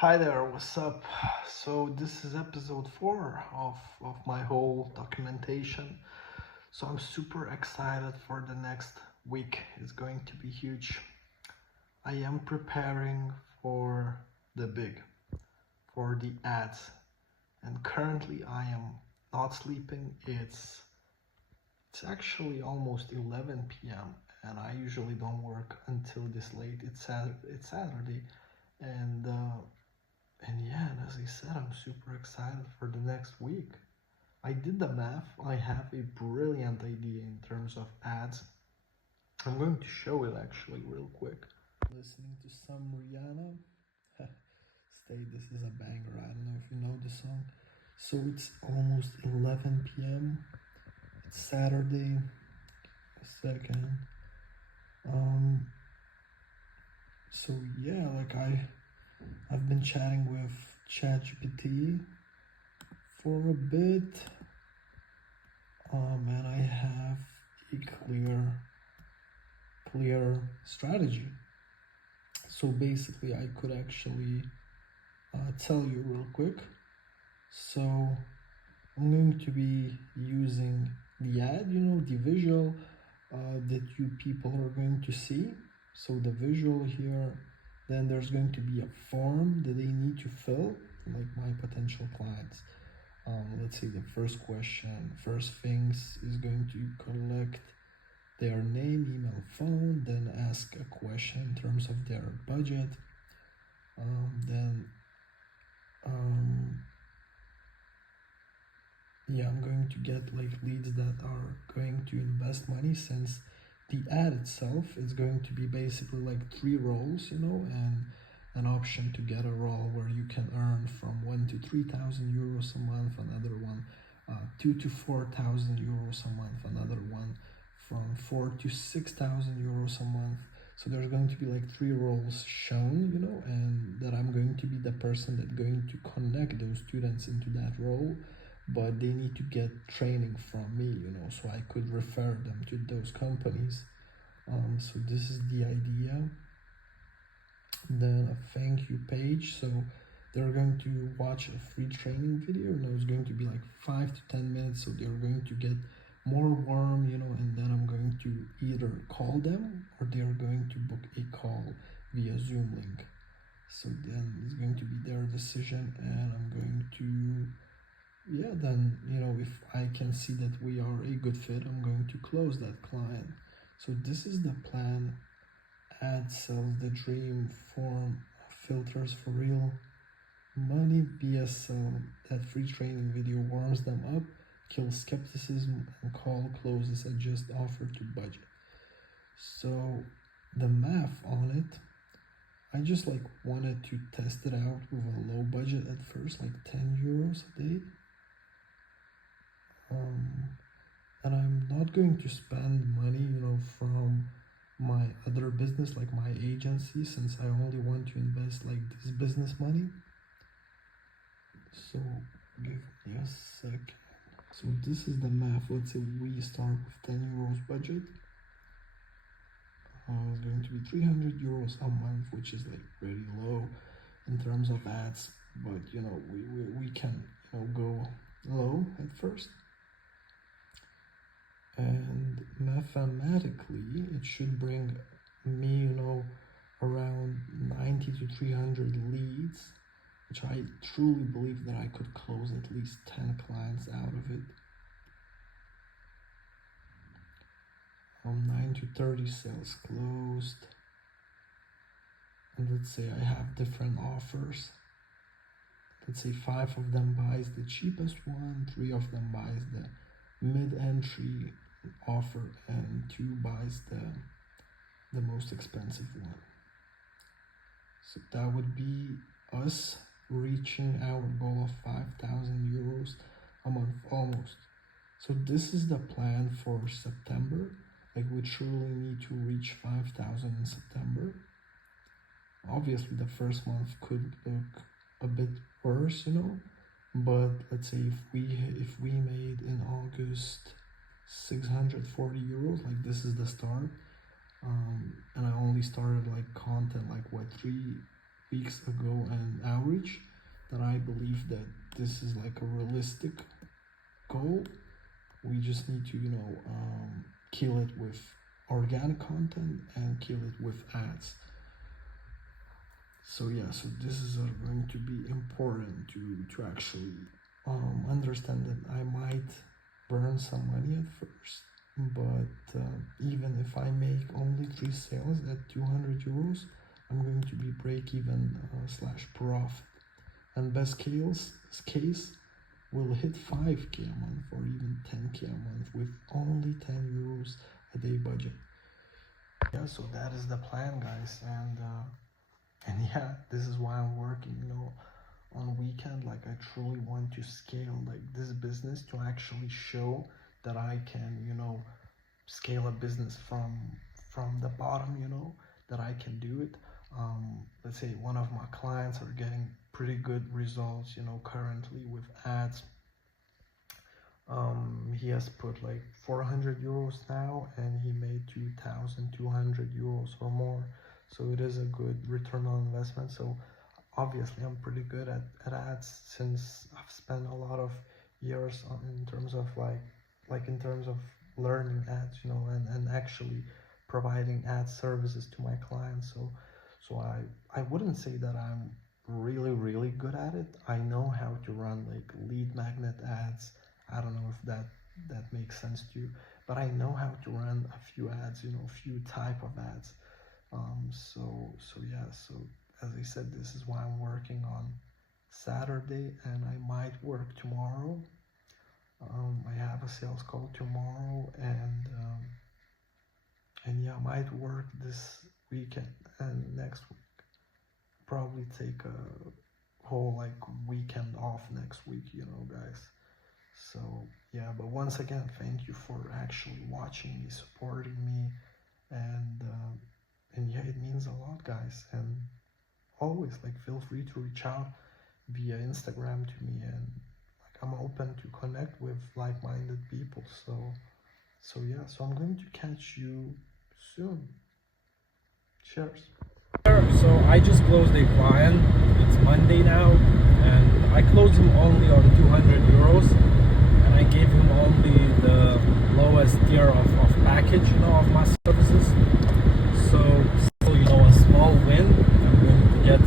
Hi there, what's up? So this is episode 4 of my whole documentation. So I'm super excited for the next week. It's going to be huge. I am preparing for the big, for the ads. And currently I am not sleeping. It's actually almost 11 p.m. and I usually don't work until this late. It's Saturday and yeah, and as I said, I'm super excited for the next week. I did the math. I have a brilliant idea in terms of ads. I'm going to show it actually real quick. Listening to some Rihanna. Stay, this is a banger. I don't know if you know the song. So it's almost 11 p.m. It's Saturday. A second. Um. So yeah, I've been chatting with ChatGPT for a bit. And I have a clear strategy. So basically, I could actually tell you real quick. So I'm going to be using the ad, the visual that you people are going to see. So the visual here, then there's going to be a form that they need to fill, like my potential clients. Let's say the first question, first things is going to collect their name, email, phone, then ask a question in terms of their budget. Then, yeah, I'm going to get like leads that are going to invest money, since the ad itself is going to be basically like 3 roles, and an option to get a role where you can earn from 1 to 3,000 euros a month, another one 2 to 4,000 euros a month, another one from 4 to 6,000 euros a month. So there's going to be like 3 roles shown, and that I'm going to be the person that's going to connect those students into that role, but they need to get training from me, so I could refer them to those companies. So this is the idea. Then a thank you page. So they're going to watch a free training video. It's going to be like 5 to 10 minutes. So they're going to get more warm, and then I'm going to either call them or they're going to book a call via Zoom link. So then it's going to be their decision, and I'm going to, yeah, then, if I can see that we are a good fit, I'm going to close that client. So this is the plan. Ad sells the dream, form filters for real money, BSL, that free training video warms them up, kills skepticism, and call closes adjust offer to budget. So the math on it, I just wanted to test it out with a low budget at first, like 10 euros a day. And I'm not going to spend money, from my other business, like my agency, since I only want to invest like this business money. So give me a second. So this is the math. Let's say we start with 10 euros budget. It's going to be 300 euros a month, which is like pretty low in terms of ads, but we can go low at first. And mathematically it should bring me around 90 to 300 leads, which I truly believe that I could close at least 10 clients out of it. 9 to 30 sales closed, and let's say I have different offers. Let's say 5 of them buys the cheapest one, 3 of them buys the mid-entry offer, and 2 buys the most expensive one. So that would be us reaching our goal of 5,000 euros a month almost. So this is the plan for September. Like, we truly need to reach 5,000 in September. Obviously the first month could look a bit worse, but let's say if we made in August 640 euros, like this is the start. And I only started like content like 3 weeks ago an outreach that I believe that this is like a realistic goal. We just need to, kill it with organic content and kill it with ads. So yeah, so this is going to be important to actually understand that I might burn some money at first, but even if I make only 3 sales at 200 euros, I'm going to be break even slash profit, and best case will hit 5k a month or even 10k a month with only 10 euros a day budget. Yeah, so that is the plan, guys, and yeah, this is why I'm working, on weekend. Like, I truly want to scale like this business to actually show that I can, scale a business from the bottom, that I can do it. Let's say one of my clients are getting pretty good results, currently with ads. He has put like 400 euros now, and he made 2,200 euros or more. So it is a good return on investment. So obviously I'm pretty good at ads, since I've spent a lot of years in terms of like in terms of learning ads, and actually providing ad services to my clients. So I wouldn't say that I'm really good at it. I know how to run like lead magnet ads. I don't know if that makes sense to you, but I know how to run a few ads, a few type of ads. So yeah, so as I said, this is why I'm working on Saturday, and I might work tomorrow. I have a sales call tomorrow, and yeah, I might work this weekend and next week. Probably take a whole like weekend off next week, guys. So yeah, but once again, thank you for actually watching me, supporting me, and yeah, it means a lot, guys. And always like feel free to reach out via Instagram to me, and like I'm open to connect with like-minded people. So yeah, so I'm going to catch you soon. Cheers. So I just closed a client. It's Monday now, and I closed him only on 200 euros, and I gave him only the lowest tier of package, of my services. So still, a small win. I'm going to get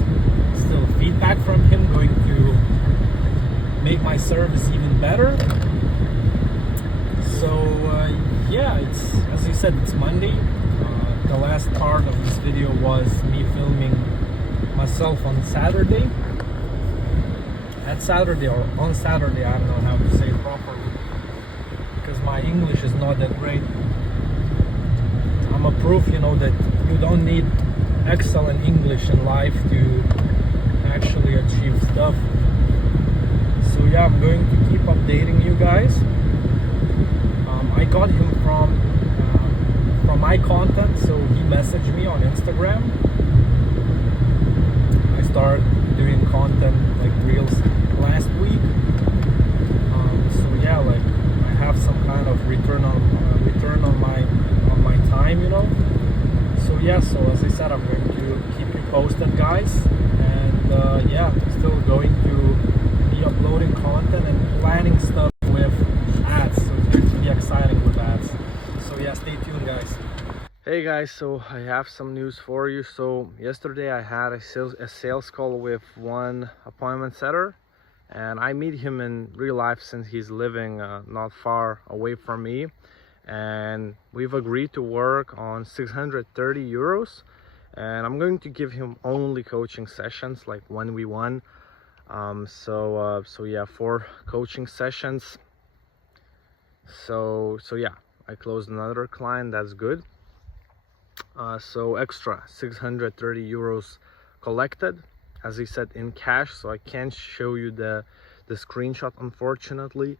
still feedback from him, going to make my service even better. So yeah, it's, as you said, it's Monday. The last part of this video was me filming myself on Saturday. At Saturday, or on Saturday, I don't know how to say it properly, because my English is not that great. I'm a proof, that you don't need excellent English in life to actually achieve stuff. So yeah, I'm going to keep updating you guys. I got him from my content, so he messaged me on Instagram. I started doing content like reels last week. So yeah, like I have some kind of return on my time, So yeah, so as I said, I'm going to keep you posted, guys, and yeah, still going to be uploading content and planning stuff with ads. So it's going to be exciting with ads. So yeah, stay tuned, guys. Hey guys, so I have some news for you. So yesterday I had a sales call with one appointment setter, and I meet him in real life since he's living not far away from me, and we've agreed to work on 630 euros, and I'm going to give him only coaching sessions, like 1v1. So yeah, 4 coaching sessions. So yeah, I closed another client. That's good. So extra 630 euros collected, as he said, in cash. So I can't show you the screenshot, unfortunately,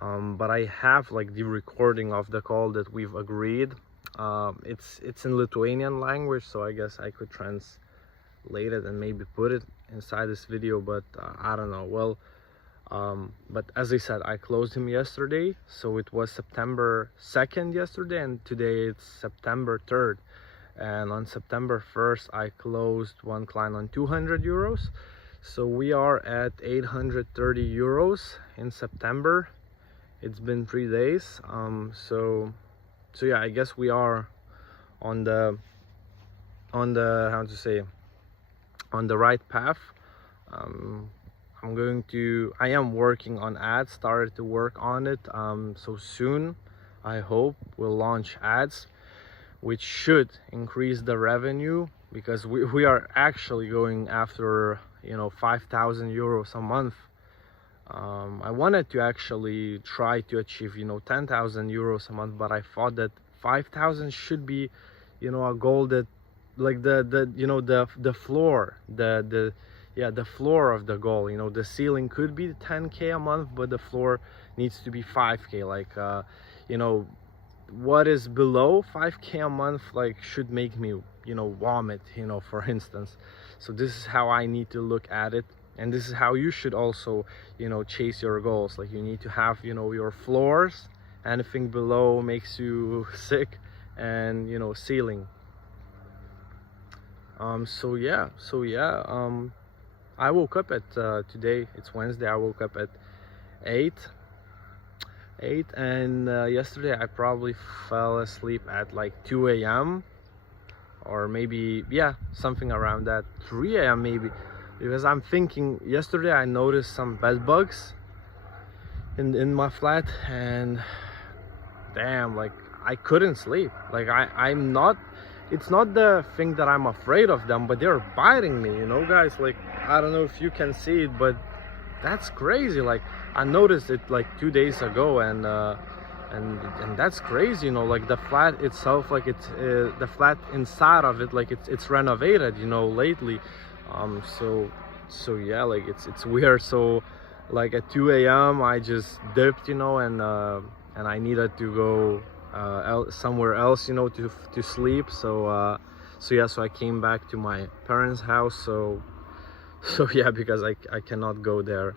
but I have like the recording of the call that we've agreed. It's in Lithuanian language, so I guess I could translate it and maybe put it inside this video, but I don't know. Well, but as I said, I closed him yesterday, so it was September 2nd yesterday, and today it's September 3rd. and on September 1st I closed one client on 200 euros. So we are at 830 euros in September. It's been 3 days. So yeah, I guess we are on the how to say, on the right path. I am working on ads, started to work on it. So soon I hope we'll launch ads, which should increase the revenue, because we are actually going after, you know, 5,000 euros a month. I wanted to actually try to achieve, you know, 10,000 euros a month, but I thought that 5,000 should be, you know, a goal that, like the you know, the floor, the floor of the goal. You know, the ceiling could be 10k a month, but the floor needs to be 5k. Like you know, what is below 5k a month like should make me, you know, vomit, you know, for instance. So this is how I need to look at it, and this is how you should also, you know, chase your goals. Like you need to have, you know, your floors, anything below makes you sick, and, you know, ceiling. So yeah, I woke up at today, it's Wednesday, I woke up at 8, and yesterday I probably fell asleep at like 2 a.m. or maybe, yeah, something around that, 3 a.m. maybe, because I'm thinking yesterday I noticed some bed bugs in my flat, and damn, like I couldn't sleep. Like I'm not, it's not the thing that I'm afraid of them, but they're biting me, you know, guys. Like I don't know if you can see it, but that's crazy. Like I noticed it like 2 days ago, and that's crazy, you know. Like the flat itself, like it's the flat inside of it, like it's renovated, you know, lately. So yeah, like it's weird. So like at 2 a.m. I just dipped, you know, and I needed to go somewhere else, you know, to sleep. So yeah, so I came back to my parents' house. So yeah, because I cannot go there.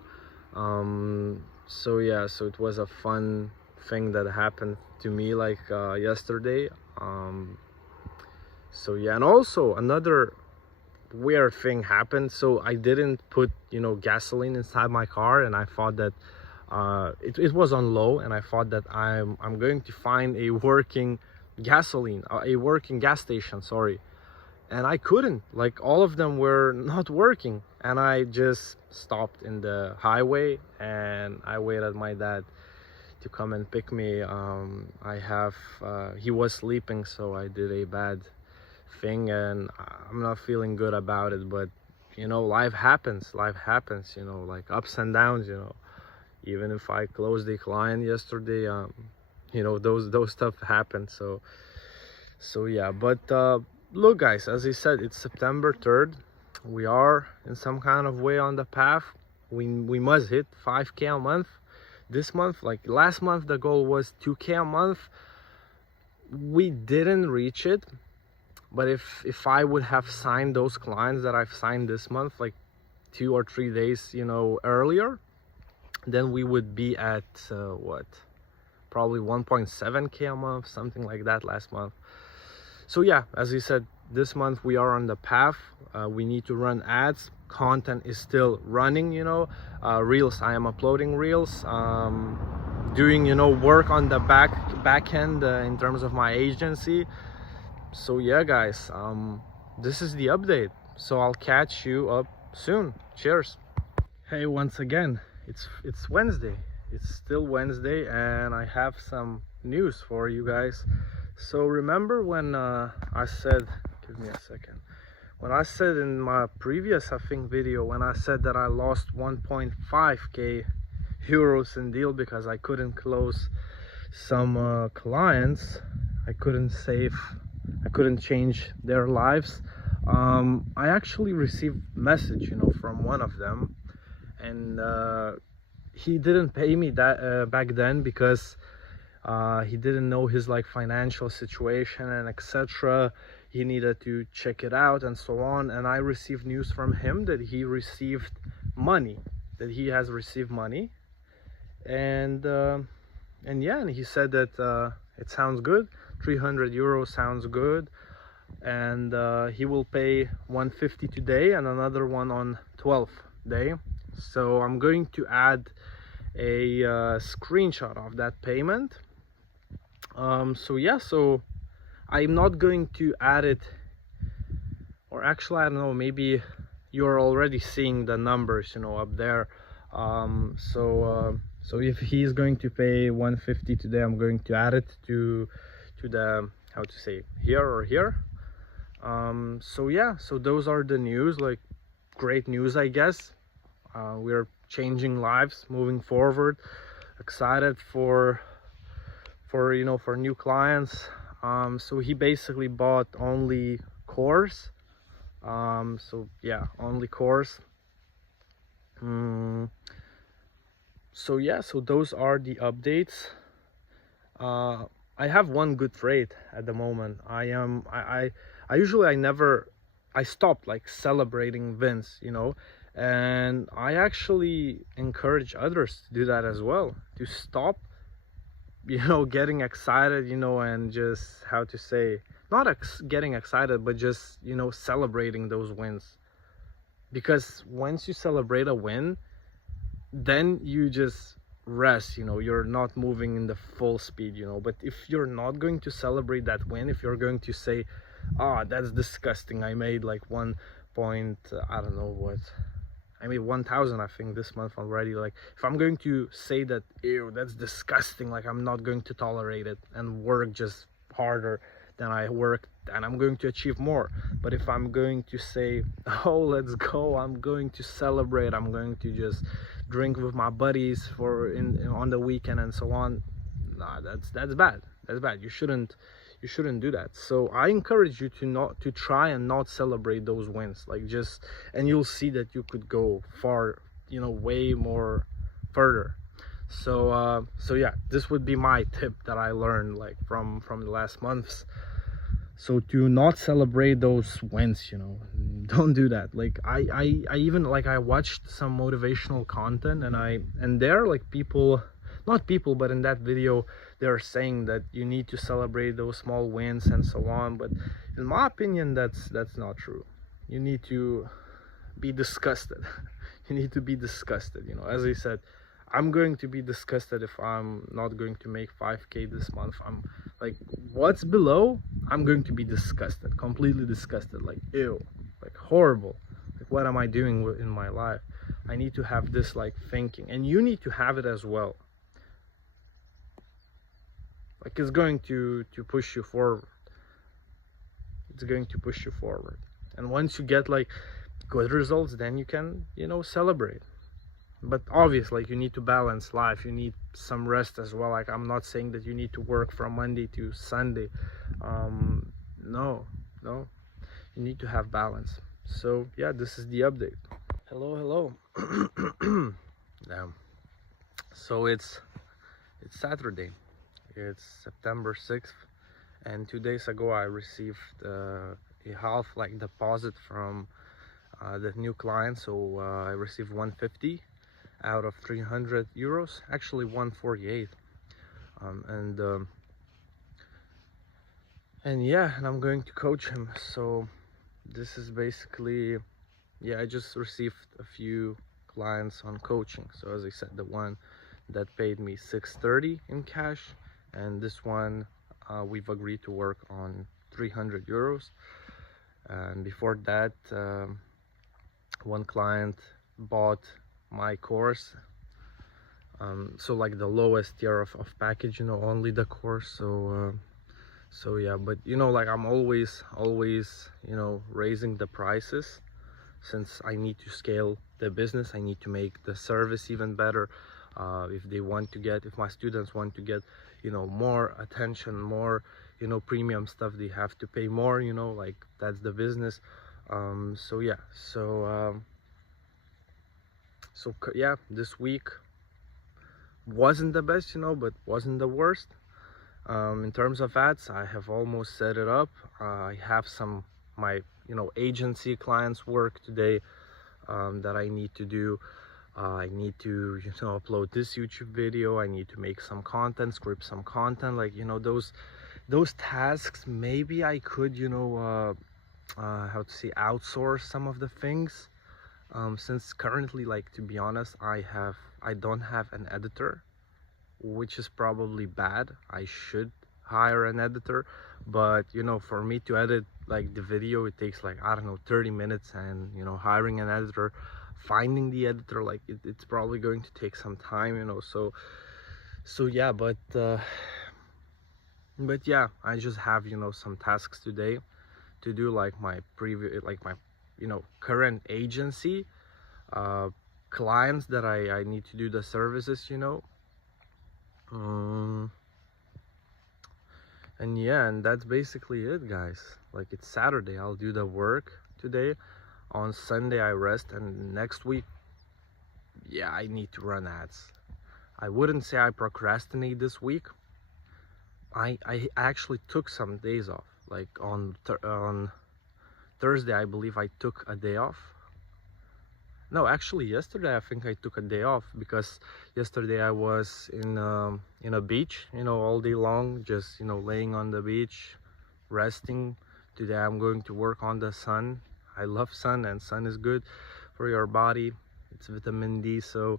So yeah, so it was a fun thing that happened to me like yesterday. So yeah, and also another weird thing happened. So I didn't put, you know, gasoline inside my car, and I thought that it was on low, and I thought that I'm going to find a working gasoline, a working gas station, sorry, and I couldn't. Like all of them were not working, and I just stopped in the highway and I waited my dad to come and pick me. He was sleeping, so I did a bad thing, and I'm not feeling good about it, but you know, life happens, you know, like ups and downs, you know. Even if I closed the client yesterday, you know, those stuff happen. So yeah, but look guys, as I said, it's September 3rd. We are in some kind of way on the path. We must hit 5k a month this month. Like last month the goal was 2k a month. We didn't reach it, but if I would have signed those clients that I've signed this month like 2 or 3 days, you know, earlier, then we would be at what, probably 1.7k a month, something like that last month. So yeah, as you said, this month we are on the path. We need to run ads. Content is still running, you know. Reels, I am uploading reels, doing, you know, work on the back end in terms of my agency. So yeah guys, this is the update, so I'll catch you up soon. Cheers. Hey, once again, it's Wednesday. It's still Wednesday, and I have some news for you guys. So remember when I said, give me a second, when I said in my previous, I think, video, when I said that I lost 1.5k euros in deal because I couldn't close some clients, I couldn't change their lives. I actually received message, you know, from one of them, and he didn't pay me that back then because he didn't know his like financial situation and etc. He needed to check it out and so on, and I received news from him that he received money, that he has received money, and yeah, and he said that it sounds good, 300 euros sounds good. and he will pay 150 today and another one on 12th day. So I'm going to add a screenshot of that payment. So yeah, so I'm not going to add it, or actually I don't know, maybe you're already seeing the numbers, you know, up there. So if he's going to pay 150 today, I'm going to add it to the, how to say, here or here. So yeah, so those are the news, like great news, I guess. We're changing lives, moving forward. Excited for you know, for new clients. So he basically bought only course. So yeah, only course. So yeah, so those are the updates. I have one good trade at the moment. I stopped like celebrating wins, you know, and I actually encourage others to do that as well, to stop, you know, getting excited, you know, and just, how to say, not getting excited, but just, you know, celebrating those wins. Because once you celebrate a win, then you just rest, you know, you're not moving in the full speed, you know. But if you're not going to celebrate that win, if you're going to say, ah, that's disgusting, I made like I don't know what, I made 1,000 I think this month already, like if I'm going to say that, ew, that's disgusting, like I'm not going to tolerate it and work just harder than I worked, and I'm going to achieve more. But if I'm going to say, oh, let's go, I'm going to celebrate, I'm going to just drink with my buddies on the weekend and so on, nah, that's bad. That's bad. You shouldn't do that. So I encourage you to try and not celebrate those wins, like just, and you'll see that you could go far, you know, way more further. So so yeah, this would be my tip that I learned like from the last months. So to not celebrate those wins, you know, don't do that. Like I even, like, I watched some motivational content, and there, like, but in that video they're saying that you need to celebrate those small wins and so on. But in my opinion, that's not true. You need to be disgusted. You need to be disgusted, you know. As I said, I'm going to be disgusted if I'm not going to make 5K this month. I'm like, what's below, I'm going to be disgusted, completely disgusted, like ew, like horrible, like what am I doing in my life? I need to have this like thinking, and you need to have it as well. Like, it's going to push you forward. It's going to push you forward, and once you get like good results, then you can, you know, celebrate. But obviously, like, you need to balance life, you need some rest as well. Like, I'm not saying that you need to work from Monday to Sunday. No, you need to have balance. So yeah, this is the update. Hello. Yeah. So it's Saturday, it's September 6th, and 2 days ago I received a half like deposit from the new client. So I received 150 out of 300 euros, actually 148, and yeah, and I'm going to coach him. So this is basically, yeah, I just received a few clients on coaching. So as I said, the one that paid me 630 in cash, and this one we've agreed to work on 300 euros. And before that, one client bought my course, so like the lowest tier of package, you know, only the course. So yeah, but you know, like, I'm always, you know, raising the prices, since I need to scale the business. I need to make the service even better. If my students want to get, you know, more attention, more, you know, premium stuff, they have to pay more, you know, like, that's the business. So yeah, so yeah, this week wasn't the best, you know, but wasn't the worst. In terms of ads, I have almost set it up. I have my, you know, agency clients work today that I need to do. I need to, you know, upload this YouTube video. I need to make some content, script some content, like, you know, those those tasks, maybe I could, you know, how to say, outsource some of the things, since currently, like, to be honest, I don't have an editor, which is probably bad. I should hire an editor, but you know, for me to edit like the video, it takes like, I don't know, 30 minutes, and you know, hiring an editor, finding the editor, like it's probably going to take some time, you know. So yeah, but yeah, I just have, you know, some tasks today to do, like my previous, like my, you know, current agency clients that I need to do the services, you know. And yeah, and that's basically it, guys. Like, it's Saturday, I'll do the work today. On Sunday I rest, and next week, yeah, I need to run ads. I wouldn't say I procrastinate this week. I actually took some days off. Like on Thursday, I believe I took a day off. No, actually yesterday I think I took a day off, because yesterday I was in a beach, you know, all day long, just, you know, laying on the beach, resting. Today I'm going to work on the sun. I love sun, and sun is good for your body. It's vitamin D, so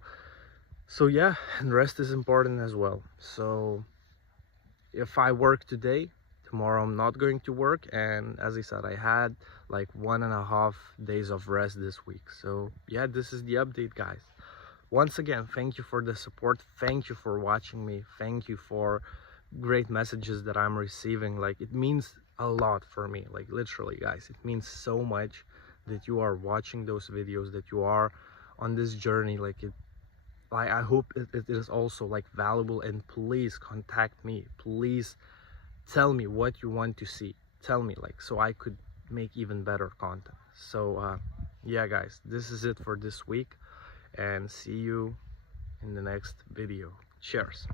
yeah, and rest is important as well. So if I work today, tomorrow I'm not going to work, and as I said, I had like 1.5 days of rest this week. So yeah, this is the update, guys. Once again, thank you for the support, thank you for watching me, thank you for great messages that I'm receiving. Like, it means a lot for me, like literally, guys, it means so much that you are watching those videos, that you are on this journey. Like, I hope it is also like valuable, and please contact me, please tell me what you want to see, tell me, like, so I could make even better content. So yeah, guys, this is it for this week, and see you in the next video. Cheers.